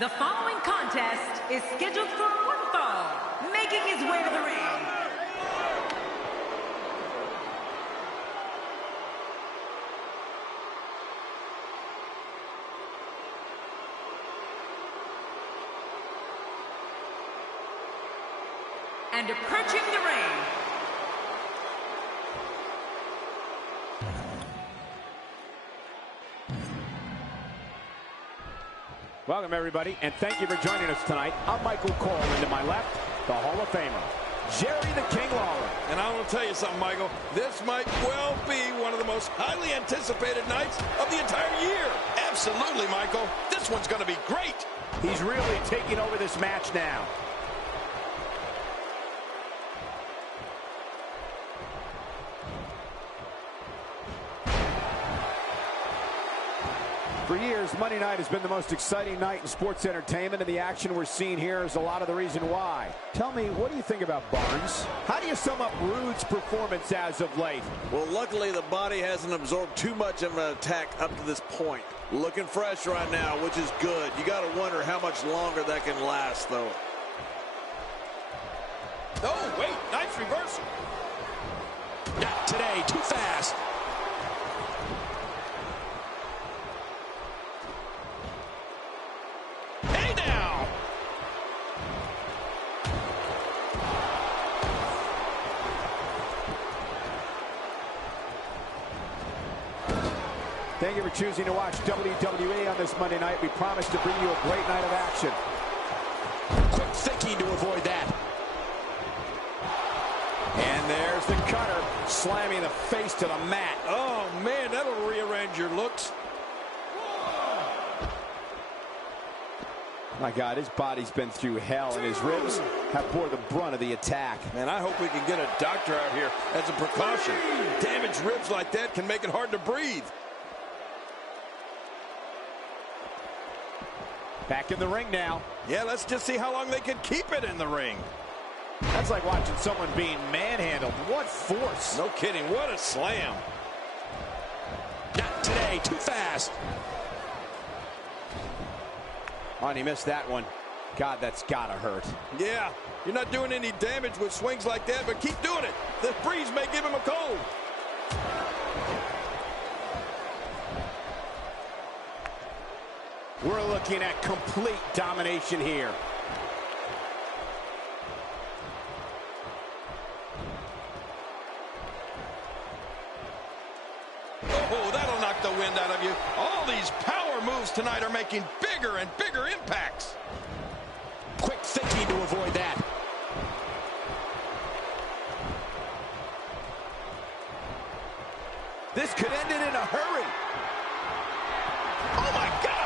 The following contest is scheduled for one fall, making his way to the ring. And approaching the ring, welcome, everybody, and thank you for joining us tonight. I'm Michael Cole, and to my left, the Hall of Famer, Jerry the King Lawler. And I want to tell you something, Michael. This might well be one of the most highly anticipated nights of the entire year. Absolutely, Michael. This one's going to be great. He's really taking over this match now. For years, Monday night has been the most exciting night in sports entertainment, and the action we're seeing here is a lot of the reason why. Tell me, what do you think about Barnes? How do you sum up Rude's performance as of late? Well, luckily, the body hasn't absorbed too much of an attack up to this point. Looking fresh right now, which is good. You got to wonder how much longer that can last, though. Oh, wait, nice reversal. Not today, too fast. Thank you for choosing to watch WWE on this Monday night. We promise to bring you a great night of action. Quick thinking to avoid that. And there's the cutter, slamming the face to the mat. Oh, man, that'll rearrange your looks. My God, his body's been through hell, and his ribs have bore the brunt of the attack. Man, I hope we can get a doctor out here as a precaution. Damaged ribs like that can make it hard to breathe. Back in the ring now. Yeah, let's just see how long they can keep it in the ring. That's like watching someone being manhandled. What force. No kidding. What a slam. Not today. Too fast. Oh, and he missed that one. God, that's gotta hurt. Yeah, you're not doing any damage with swings like that, but keep doing it. The breeze may give him a cold. We're looking at complete domination here. Oh, that'll knock the wind out of you. All these power moves tonight are making bigger and bigger impacts. Quick thinking to avoid that. This could end it in a hurry. Oh, my gosh.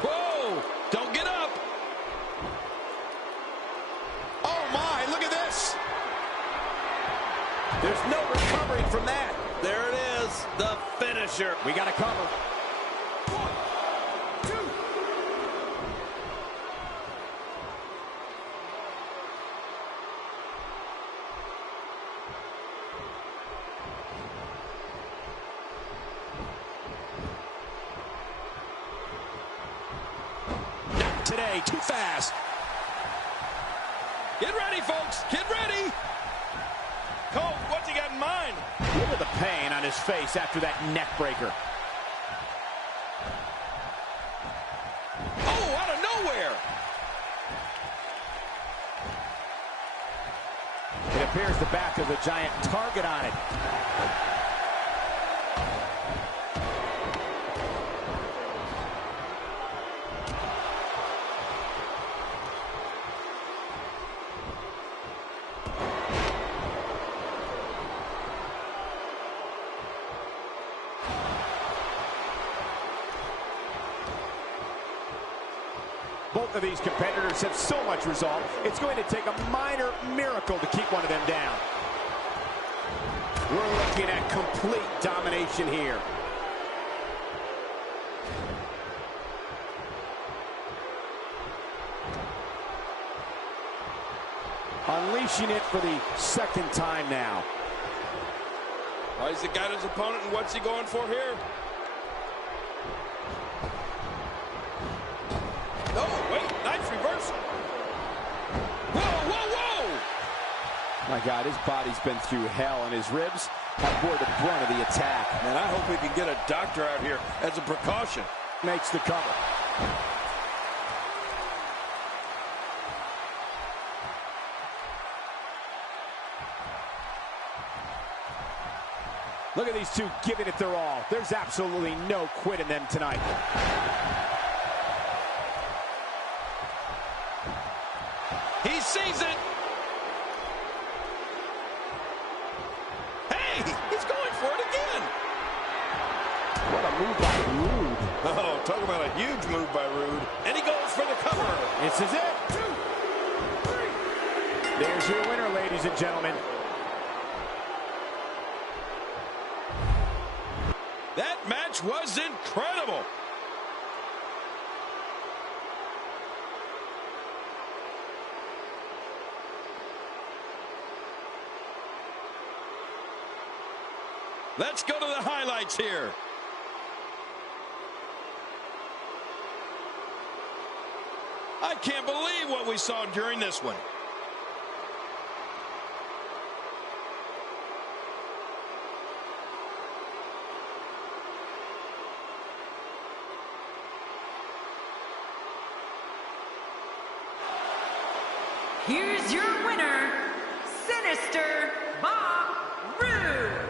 Whoa, don't get up. Oh, my, look at this. There's no recovering from that. There it is, the finisher. We got to cover. 1, 2. Not today, too fast. Get ready, folks. Get ready. Cole, what's he got in mind? Look at the pain on his face after that neck breaker. Oh, out of nowhere. It appears the back of the giant target on it. Both of these competitors have so much resolve, it's going to take a minor miracle to keep one of them down. We're looking at complete domination here. Unleashing it for the second time now. Well, he's got his opponent, and what's he going for here? No, wait, nice reversal. Whoa, whoa, whoa! My God, his body's been through hell, and his ribs have bore the brunt of the attack. Man, I hope we can get a doctor out here as a precaution. Makes the cover. Look at these two giving it their all. There's absolutely no quit in them tonight. He sees it. Hey, he's going for it again. What a move by Rude. Oh, talk about a huge move by Rude. And he goes for the cover. This is it. 2, 3. There's your winner, ladies and gentlemen. That match was incredible. Let's go to the highlights here. I can't believe what we saw during this one. Here's your winner, Sinister Bob Roode.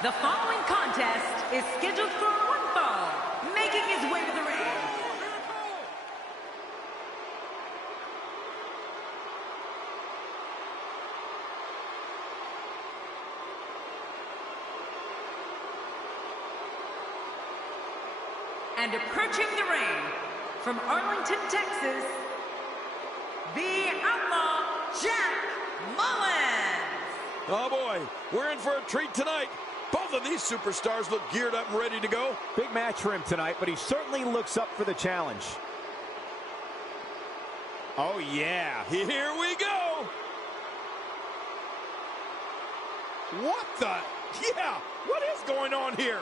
The following contest is scheduled for one fall, making his way to the ring. And approaching the ring from Arlington, Texas, the Outlaw Jack Mullins. Oh boy, we're in for a treat tonight. Both of these superstars look geared up and ready to go. Big match for him tonight, but he certainly looks up for the challenge. Oh, yeah. Here we go. What the? Yeah, what is going on here?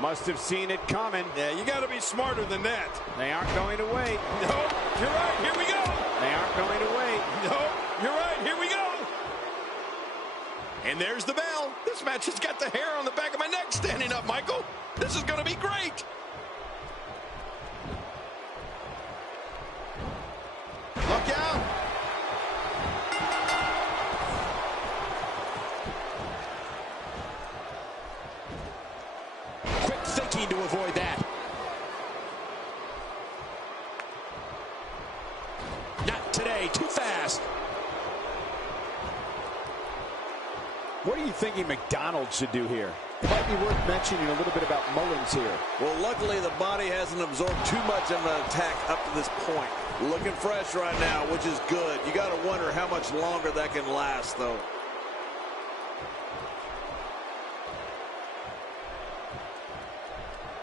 Must have seen it coming. Yeah, you got to be smarter than that. They aren't going to wait. No, you're right. Here we go. They aren't going to wait. No, you're right. Here we go. And there's the bell. This match has got the hair on the back of my neck standing up, Michael. This is going to be great. Look out. thinking to avoid that. Not today, too fast. What are you thinking McDonald should do here? Might be worth mentioning a little bit about Mullins here. Well, luckily the body hasn't absorbed too much of an attack up to this point. Looking fresh right now, which is good. You got to wonder how much longer that can last, though.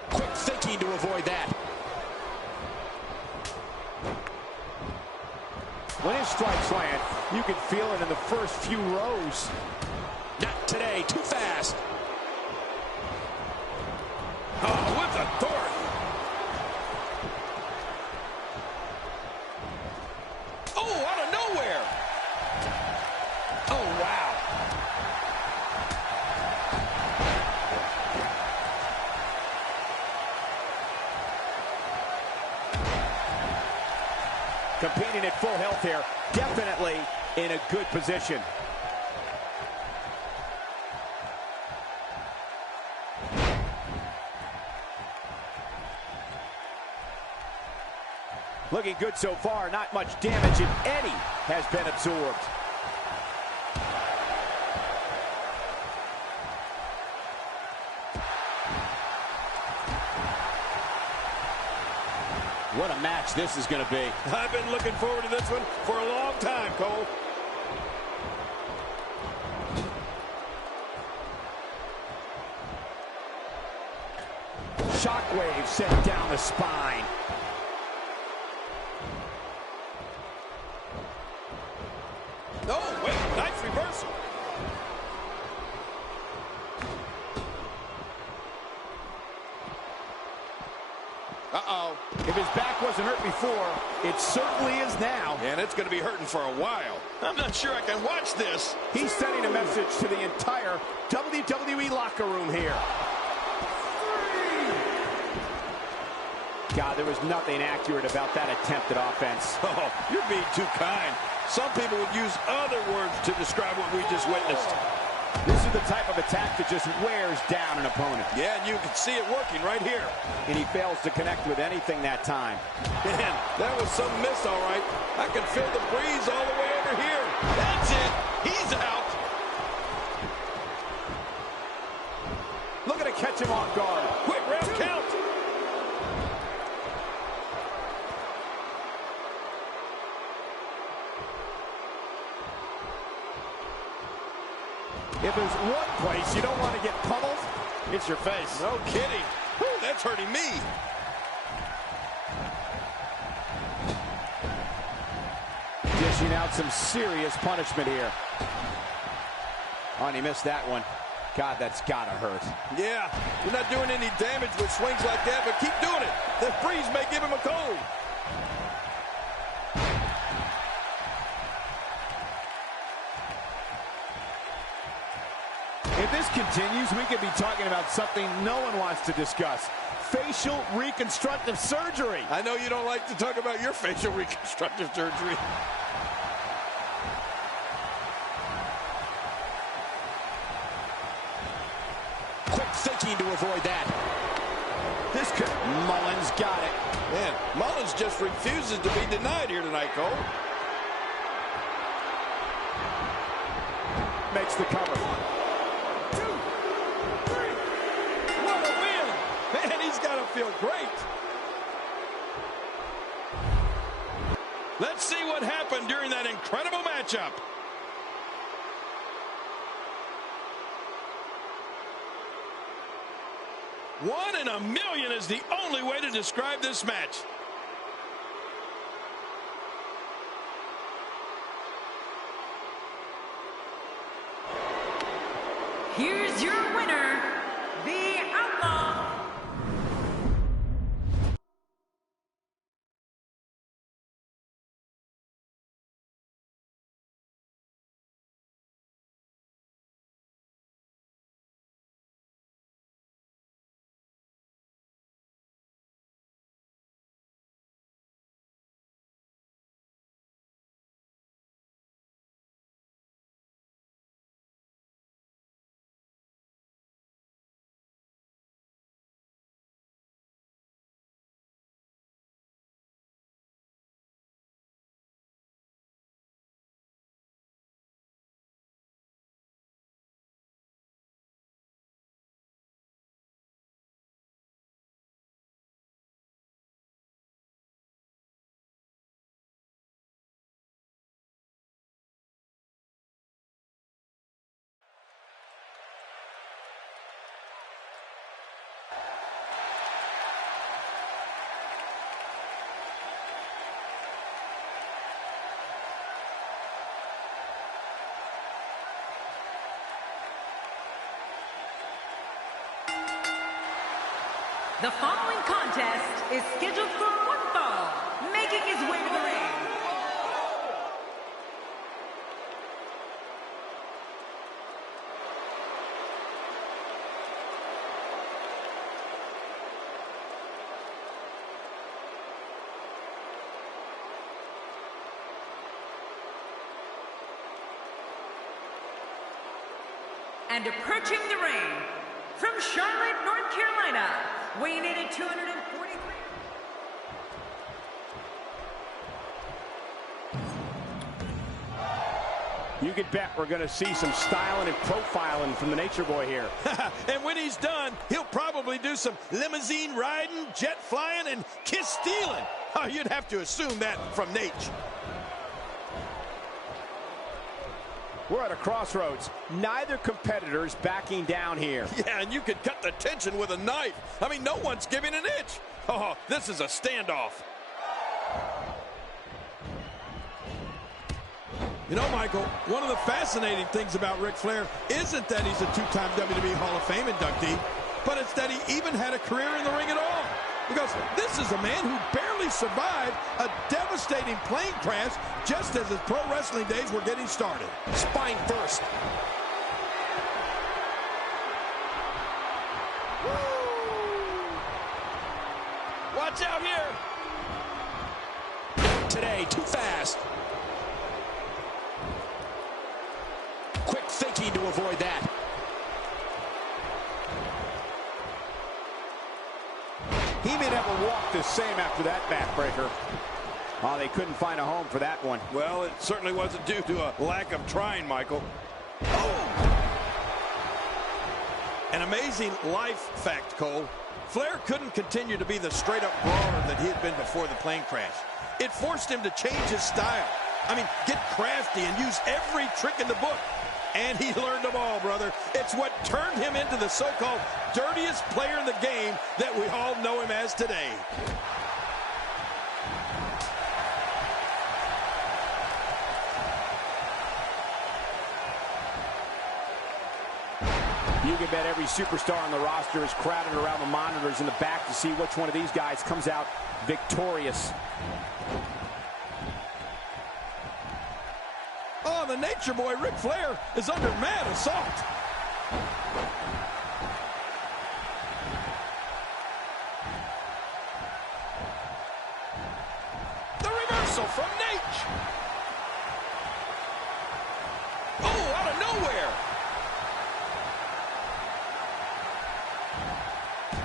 Quick thinking to avoid that. When his strikes land, you can feel it in the first few rows. Not today, too fast. Oh, with authority. Oh, out of nowhere. Oh, wow. Competing at full health here, definitely in a good position. Looking good so far, not much damage, and Eddie has been absorbed. What a match this is going to be. I've been looking forward to this one for a long time, Cole. Shockwave sent down the spine. Oh, wait, nice reversal. Uh-oh. If his back wasn't hurt before, it certainly is now. And it's going to be hurting for a while. I'm not sure I can watch this. He's sending a message to the entire WWE locker room here. God, there was nothing accurate about that attempted offense. Oh, you're being too kind. Some people would use other words to describe what we just witnessed. This is the type of attack that just wears down an opponent. Yeah, and you can see it working right here. And he fails to connect with anything that time. Man, that was some miss, all right. I can feel the breeze all the way over here. That's it. He's out. Looking to catch him off guard. Quick round count. If there's one place you don't want to get pummeled, it's your face. No kidding. Whew, that's hurting me. Dishing out some serious punishment here. Oh, and he missed that one. God, that's gotta hurt. Yeah, you're not doing any damage with swings like that, but keep doing it. The breeze may give him a cold. If this continues, we could be talking about something no one wants to discuss. Facial reconstructive surgery. I know you don't like to talk about your facial reconstructive surgery. Quick thinking to avoid that. This could... Mullins got it. Man, Mullins just refuses to be denied here tonight, Cole. Makes the cover. What a win! Man, he's got to feel great. Let's see what happened during that incredible matchup. One in a million is the only way to describe this match. Here's your winner, the Outlaw. The following contest is scheduled for one fall, making his way to the ring. And approaching the ring, from Charlotte, North Carolina, weighing in at 243. You could bet we're going to see some styling and profiling from the Nature Boy here. And when he's done, he'll probably do some limousine riding, jet flying, and kiss stealing. Oh, you'd have to assume that from Nate. We're at a crossroads. Neither competitor's backing down here. Yeah, and you could cut the tension with a knife. I mean, no one's giving an inch. Oh, this is a standoff. You know, Michael, one of the fascinating things about Ric Flair isn't that he's a two-time WWE Hall of Fame inductee, but it's that he even had a career in the ring at all. Because this is a man who barely survived a devastating plane crash just as his pro wrestling days were getting started. Spine first. Watch out here. Not today, too fast. Quick thinking to avoid that. He may never walk the same after that backbreaker. Oh, they couldn't find a home for that one. Well, it certainly wasn't due to a lack of trying, Michael. Oh! An amazing life fact, Cole. Flair couldn't continue to be the straight-up brawler that he had been before the plane crash. It forced him to change his style. I mean, get crafty and use every trick in the book. And he learned them all, brother. It's what turned him into the so-called dirtiest player in the game that we all know him as today. You can bet every superstar on the roster is crowded around the monitors in the back to see which one of these guys comes out victorious. Oh, the Nature Boy, Ric Flair, is under mad assault. The reversal from Nate. Oh, out of nowhere.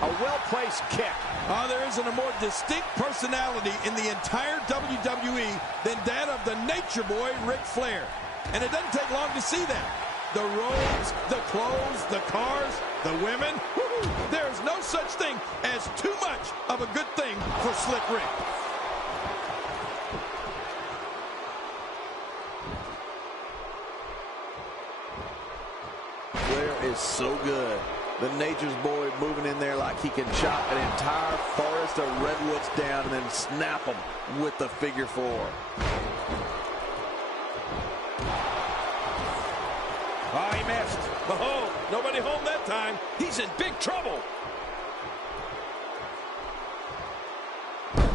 A well-placed kick. Oh, there isn't a more distinct personality in the entire WWE than that of the Nature Boy, Ric Flair. And it doesn't take long to see that. The robes, the clothes, the cars, the women. There is no such thing as too much of a good thing for Slick Rick. Flair is so good. The Nature's Boy moving in there like he can chop an entire forest of redwoods down and then snap them with the figure four. Oh, he missed. Oh, nobody home that time. He's in big trouble.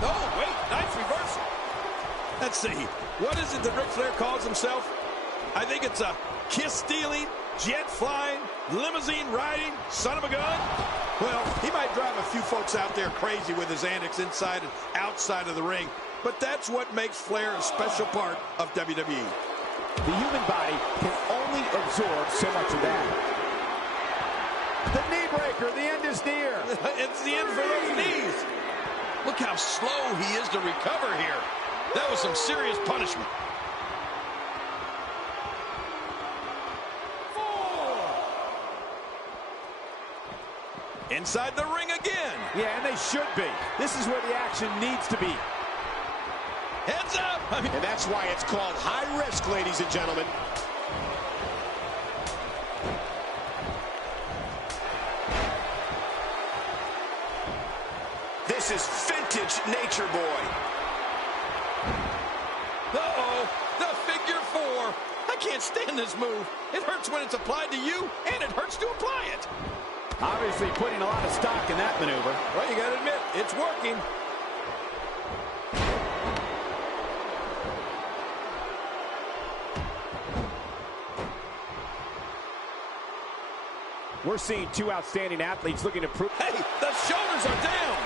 Oh, wait, nice reversal. Let's see. What is it that Ric Flair calls himself? I think it's a kiss-stealing, jet-flying, limousine riding, son of a gun. Well, he might drive a few folks out there crazy with his antics inside and outside of the ring, but that's what makes Flair a special part of WWE. The human body can only absorb so much of that. The knee breaker, the end is near. It's the end for those knees. Look how slow he is to recover here. That was some serious punishment. Inside the ring again. Yeah, and they should be. This is where the action needs to be. Heads up. And that's why it's called high risk, ladies and gentlemen. This is vintage Nature Boy. Uh-oh, the figure four. I can't stand this move. It hurts when it's applied to you, and it hurts to apply it. Obviously putting a lot of stock in that maneuver. Well, you got to admit, it's working. We're seeing two outstanding athletes looking to prove. Hey, the shoulders are down.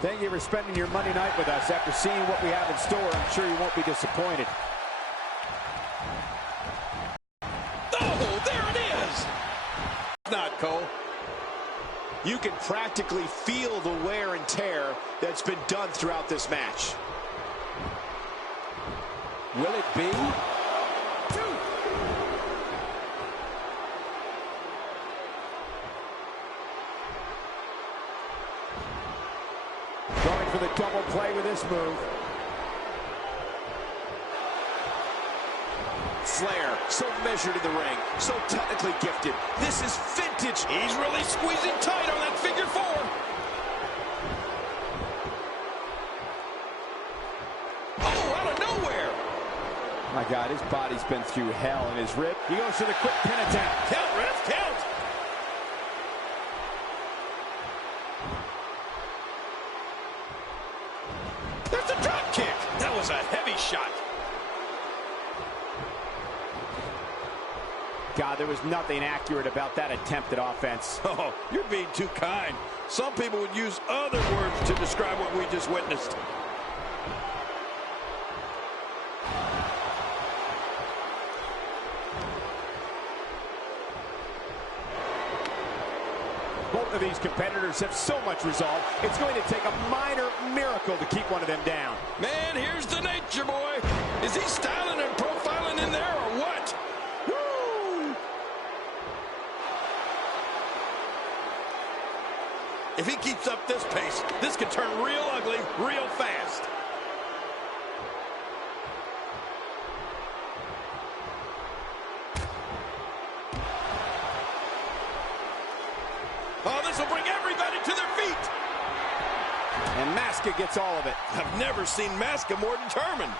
Thank you for spending your Monday night with us. After seeing what we have in store, I'm sure you won't be disappointed. Oh, there it is. Not, Cole. You can practically feel the wear and tear that's been done throughout this match. Will it be? Going for the double play with this move. Flair, so measured in the ring, so technically gifted. This is vintage. He's really squeezing tight on that figure four. Oh, out of nowhere. My God, his body's been through hell, and his rib. He goes for the quick pin attempt. Count, ref, count. There's a drop kick. That was a heavy shot. God, there was nothing accurate about that attempted offense. Oh, you're being too kind. Some people would use other words to describe what we just witnessed. Both of these competitors have so much resolve, it's going to take a minor miracle to keep one of them down. Man, here's the Nature Boy. Is he styling and profiling in there or what? Woo! If he keeps up this pace, this could turn real ugly real fast. Oh, this will bring everybody to their feet. And Maska gets all of it. I've never seen Maska more determined.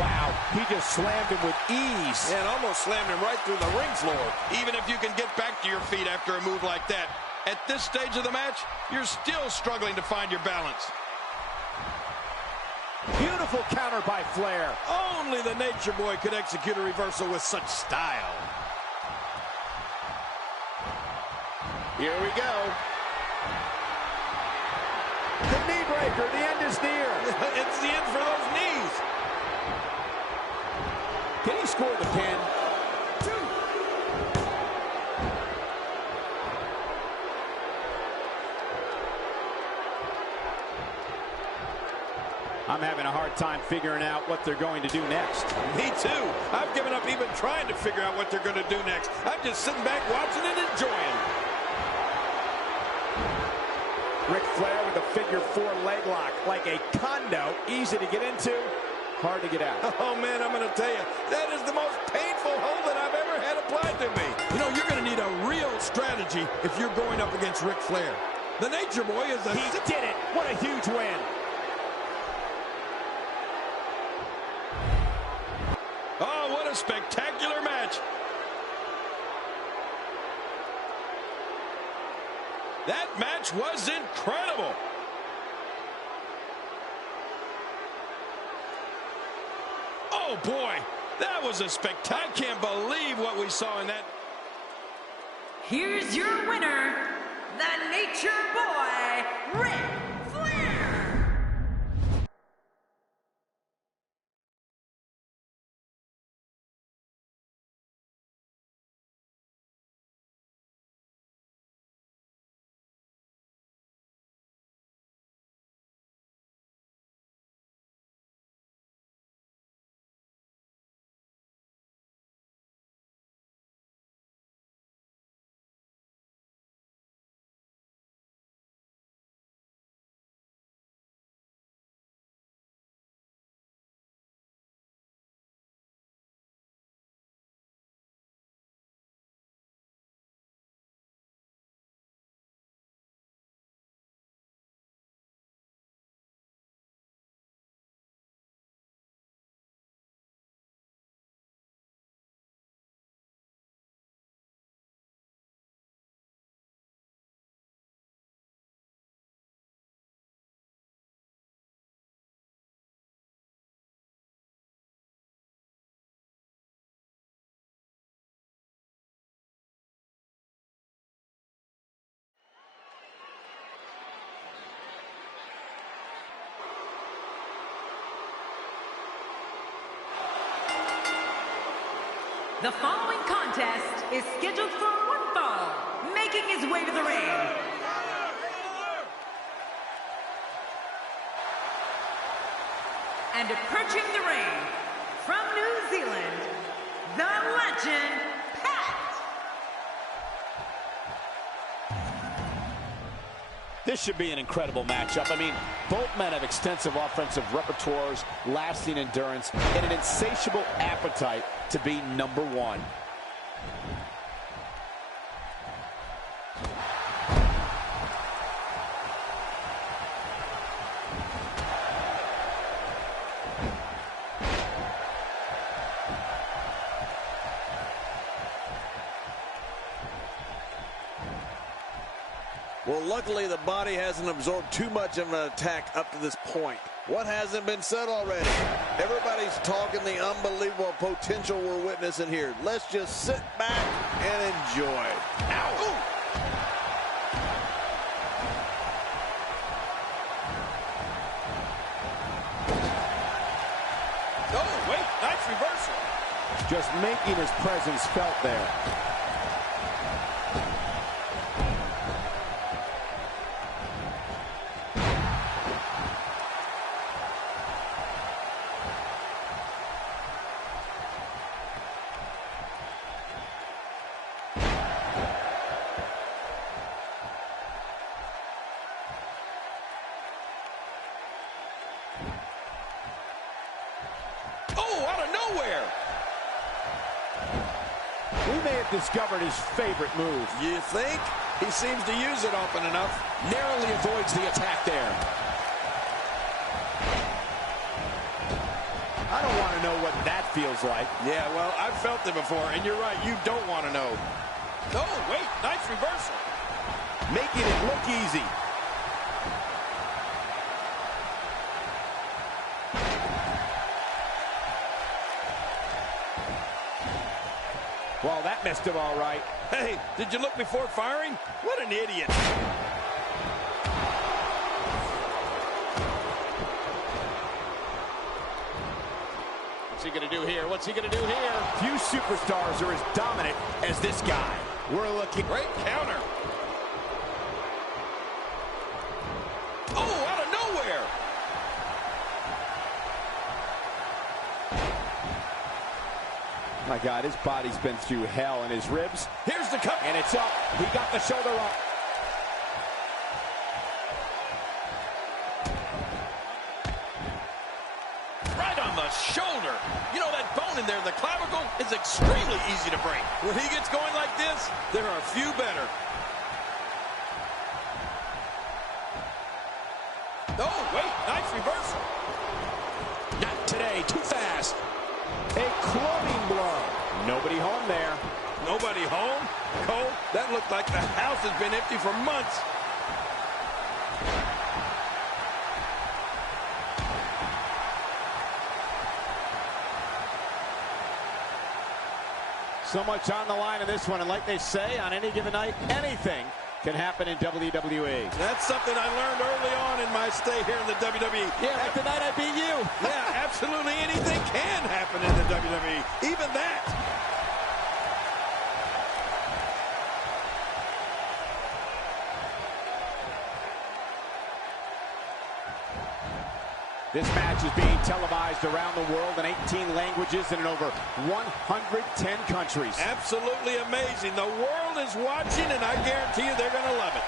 Wow, he just slammed him with ease. And almost slammed him right through the ring floor. Even if you can get back to your feet after a move like that, at this stage of the match, you're still struggling to find your balance. Beautiful counter by Flair. Only the Nature Boy could execute a reversal with such style. Here we go. The knee breaker, the end is near. It's the end for those knees. Can he score the pin? I'm having a hard time figuring out what they're going to do next. Me too. I've given up even trying to figure out what they're going to do next. I'm just sitting back watching and enjoying. Ric Flair with a figure four leg lock, like a condo, easy to get into, hard to get out. Oh man, I'm going to tell you, that is the most painful hold that I've ever had applied to me. You know, you're going to need a real strategy if you're going up against Ric Flair. The Nature Boy is He did it. What a huge win. Oh, what a spectacular match. That match was incredible. Oh, boy. That was a spectacular. I can't believe what we saw in that. Here's your winner, the Nature Boy, Ric The following contest is scheduled for one fall, making his way to the ring. And approaching the ring, from New Zealand, the Legend, Pat. This should be an incredible matchup. I mean, both men have extensive offensive repertoires, lasting endurance, and an insatiable appetite to be number one. Well, luckily the body hasn't absorbed too much of an attack up to this point. What hasn't been said already? Everybody's talking the unbelievable potential we're witnessing here. Let's just sit back and enjoy. Ow! Ooh. Oh, wait, nice reversal. Just making his presence felt there. Oh, out of nowhere. We may have discovered his favorite move. You think? He seems to use it often enough. Narrowly avoids the attack there. I don't want to know what that feels like. Yeah, well, I've felt it before, and you're right, you don't want to know. Oh, wait, nice reversal. Making it look easy. Well, that messed him all right. Hey, did you look before firing? What an idiot. What's he going to do here? What's he going to do here? Few superstars are as dominant as this guy. We're looking. Great counter. Oh, out of nowhere. My God, his body's been through hell, and his ribs. Here's the cover. And it's up. He got the shoulder up. Right on the shoulder. You know, that bone in there, the clavicle, is extremely easy to break. When he gets going like this, there are a few better. Oh, wait, nice reversal. Not today, too fast. A clubbing blow. Nobody home there. Nobody home? Cole, that looked like the house has been empty for months. So much on the line in this one, and like they say, on any given night, anything can happen in WWE. That's something I learned early on in my stay here in the WWE. Yeah, like the night I beat you. Yeah, absolutely anything can happen in the WWE. Even that. This match is being televised around the world in 18 languages and in over 110 countries. Absolutely amazing. The world is watching, and I guarantee you they're going to love it.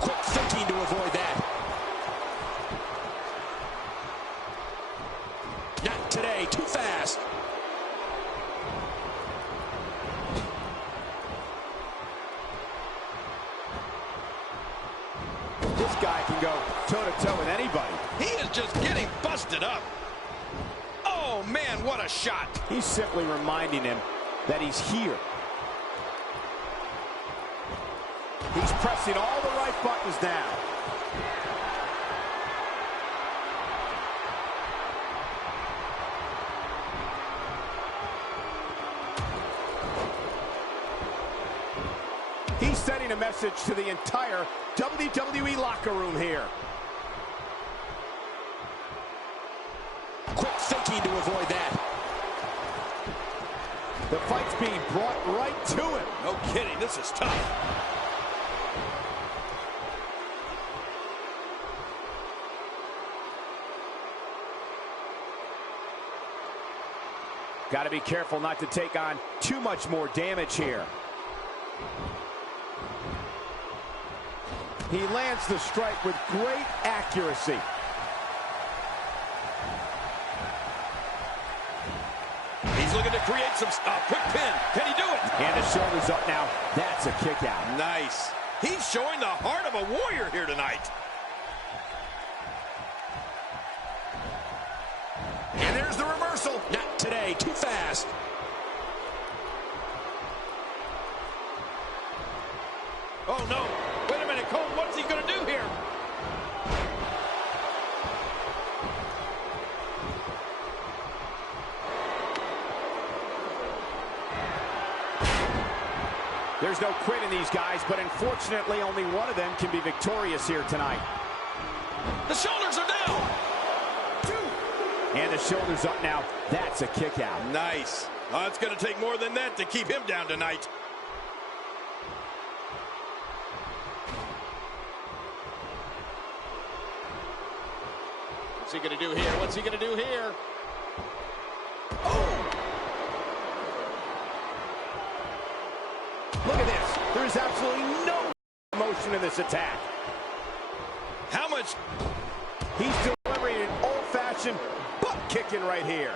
Quick thinking to avoid that. Not today, too fast. This guy can go toe-to-toe with anybody. He is just getting busted up. Oh, man, what a shot. He's simply reminding him that he's here. He's pressing all the right buttons now. He's sending a message to the entire WWE locker room here. Quick thinking to avoid that. The fight's being brought right to him. No kidding, this is tough. Got to be careful not to take on too much more damage here. He lands the strike with great accuracy. He's looking to create some quick pin. Can he do it? And the shoulders up now. That's a kick out. Nice. He's showing the heart of a warrior here tonight. And there's the reversal. Not today. Too fast. Oh, no. Wait a minute, Cole. What's he going to do here? There's no quit in these guys, but unfortunately only one of them can be victorious here tonight. The shoulders are down. And the shoulders up now. That's a kick out. Nice. Oh, it's going to take more than that to keep him down tonight. What's he going to do here? What's he going to do here? Oh! Look at this. There is absolutely no emotion in this attack. How much? He's delivering an old-fashioned butt kicking right here.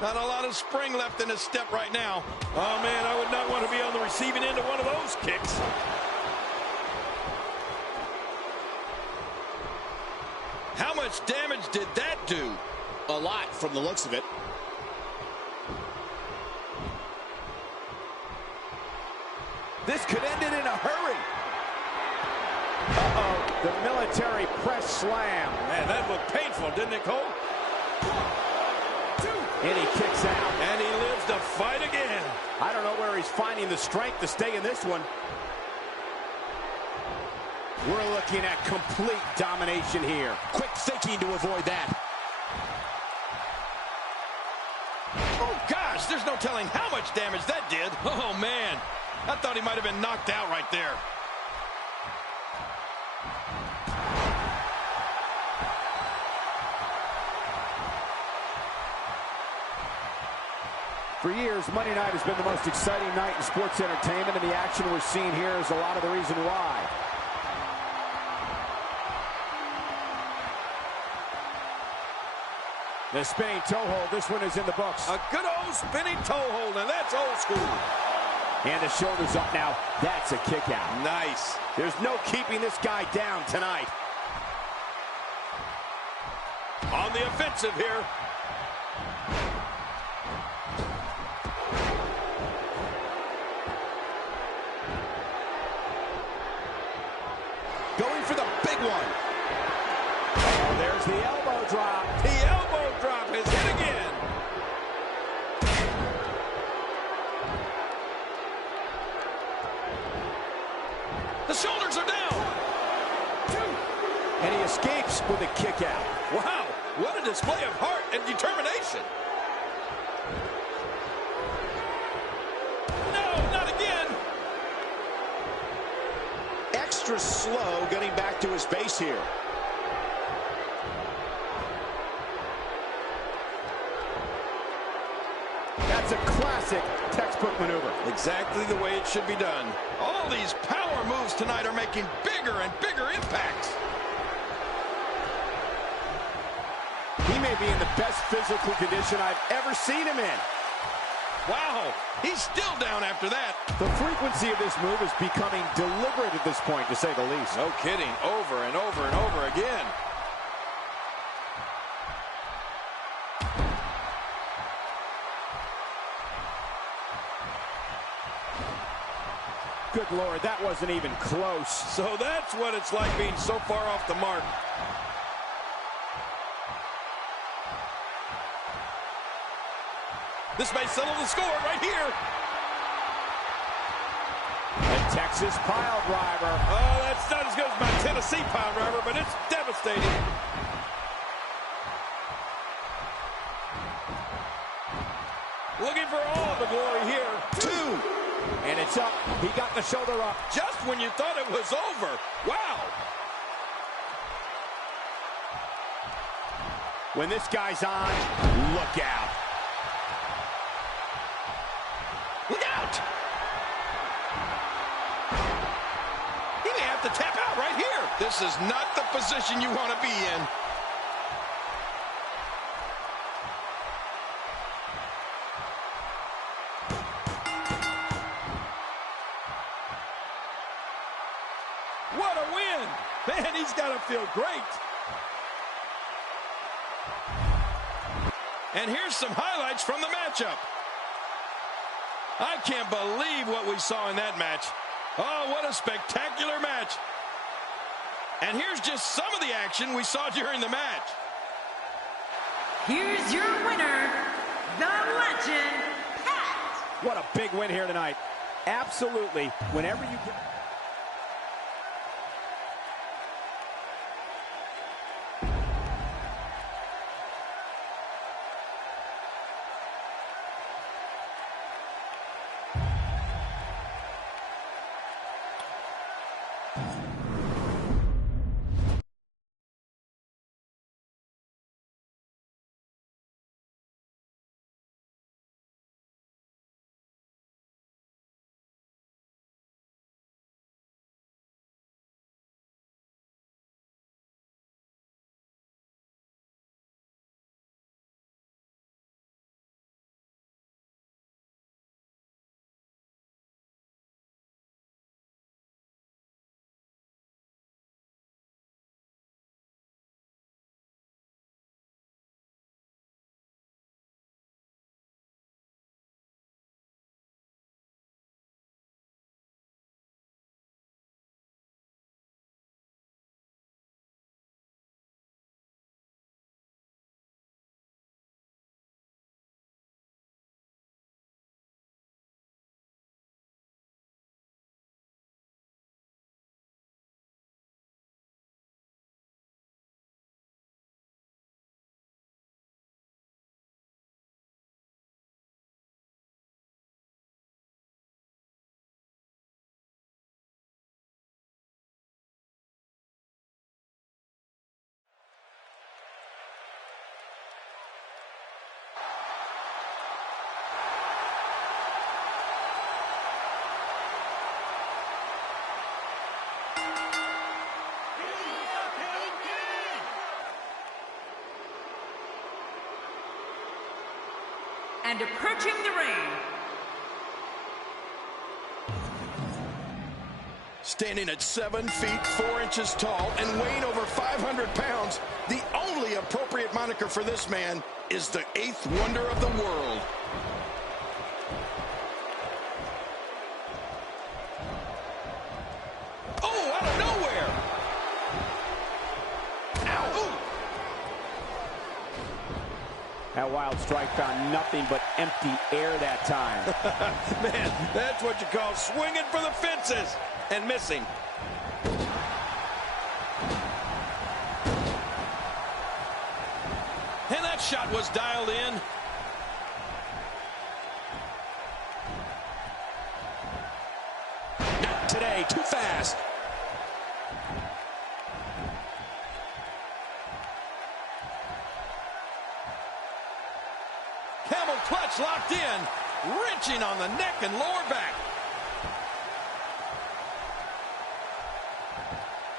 Not a lot of spring left in his step right now. Oh, man, I would not want to be on the receiving end of one of those kicks. How much damage did that do? A lot from the looks of it. This could end it in a hurry. Uh-oh, the military press slam. Man, that looked painful, didn't it, Cole? And he kicks out. And he lives to fight again. I don't know where he's finding the strength to stay in this one. We're looking at complete domination here. Quick thinking to avoid that. Oh, gosh, there's no telling how much damage that did. Oh, man. I thought he might have been knocked out right there. For years, Monday night has been the most exciting night in sports entertainment, and the action we're seeing here is a lot of the reason why. The spinning toe hold, this one is in the books. A good old spinning toe hold, and that's old school. And the shoulders up now. That's a kick out. Nice. There's no keeping this guy down tonight. On the offensive here. Going for the big one. Oh, there's the elbow drop. The elbow drop is hit again. The shoulders are down. And he escapes with a kick out. Wow, what a display of heart and determination. No, not again. Extra slow getting back to his base here. That's a classic textbook maneuver. Exactly the way it should be done. All these power moves tonight are making bigger and bigger impacts. He may be in the best physical condition I've ever seen him in. Wow, he's still down after that. The frequency of this move is becoming deliberate at this point, to say the least. No kidding, over and over and over again. Good Lord, that wasn't even close. So that's what it's like being so far off the mark. This may settle the score right here. Texas pile driver. Oh, that's not as good as my Tennessee pile driver, but it's devastating. Looking for all of the glory here. 2. And it's up. He got the shoulder up. Just when you thought it was over. Wow. When this guy's on, look out. Look out! He may have to tap out right here. This is not the position you want to be in. What a win! Man, he's got to feel great. And here's some highlights from the matchup. I can't believe what we saw in that match. Oh, what a spectacular match. And here's just some of the action we saw during the match. Here's your winner, the Legend, Pat. What a big win here tonight. Absolutely. Whenever you get... And approaching the ring, standing at 7 feet 4 inches tall and weighing over 500 pounds, the only appropriate moniker for this man is the 8th wonder of the world. Oh, out of nowhere! Ow! That wild strike found nothing but empty air that time. Man, that's what you call swinging for the fences and missing. And that shot was dialed in. Not today, too fast. Camel clutch locked in, wrenching on the neck and lower back.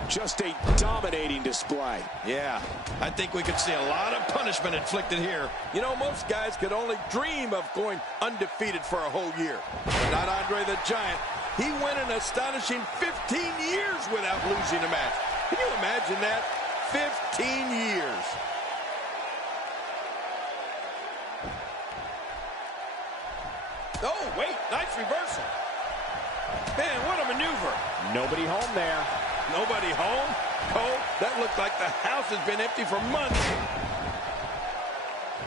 Just a dominating display. Yeah, I think we could see a lot of punishment inflicted here. You know, most guys could only dream of going undefeated for a whole year. Not Andre the Giant. He went an astonishing 15 years without losing a match. Can you imagine that? 15 years. Oh, wait, nice reversal. Man, what a maneuver. Nobody home there. Nobody home? Cole, that looked like the house has been empty for months.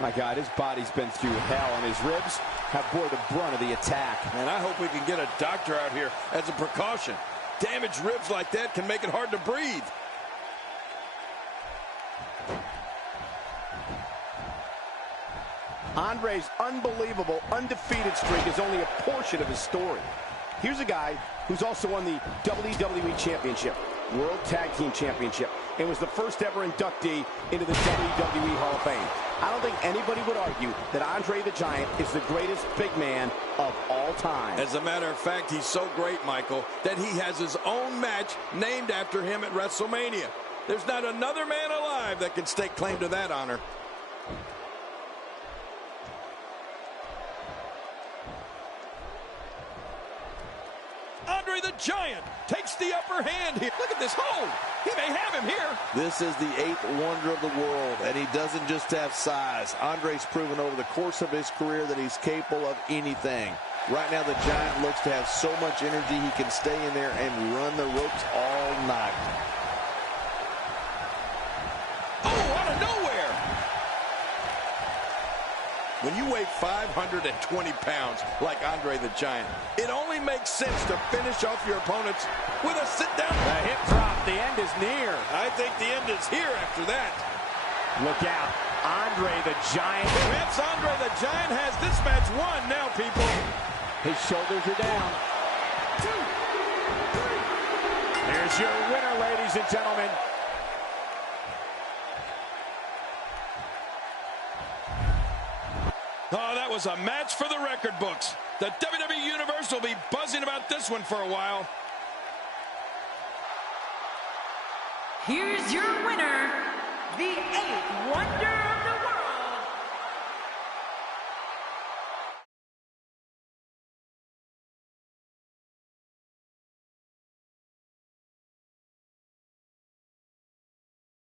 My God, his body's been through hell, and his ribs, have bore the brunt of the attack. And I hope we can get a doctor out here as a precaution. Damaged ribs like that can make it hard to breathe. Andre's unbelievable, undefeated streak is only a portion of his story. Here's a guy who's also won the WWE Championship, World Tag Team Championship, and was the first ever inductee into the WWE Hall of Fame. I don't think anybody would argue that Andre the Giant is the greatest big man of all time. As a matter of fact, he's so great, Michael, that he has his own match named after him at WrestleMania. There's not another man alive that can stake claim to that honor. Andre the Giant takes the upper hand here. Look at this hold. He may have him here. This is the 8th wonder of the world, and he doesn't just have size. Andre's proven over the course of his career that he's capable of anything. Right now, the Giant looks to have so much energy he can stay in there and run the ropes all night. Oh, out of nowhere. When you weigh 520 pounds like Andre the Giant, it only makes sense to finish off your opponents with a sit-down. The hip drop, the end is near. I think the end is here after that. Look out, Andre the Giant. Perhaps Andre the Giant has this match won now, people. His shoulders are down. 2, 3. Here's your winner, ladies and gentlemen. Oh, that was a match for the record books. The WWE Universe will be buzzing about this one for a while. Here's your winner, the 8th Wonder of the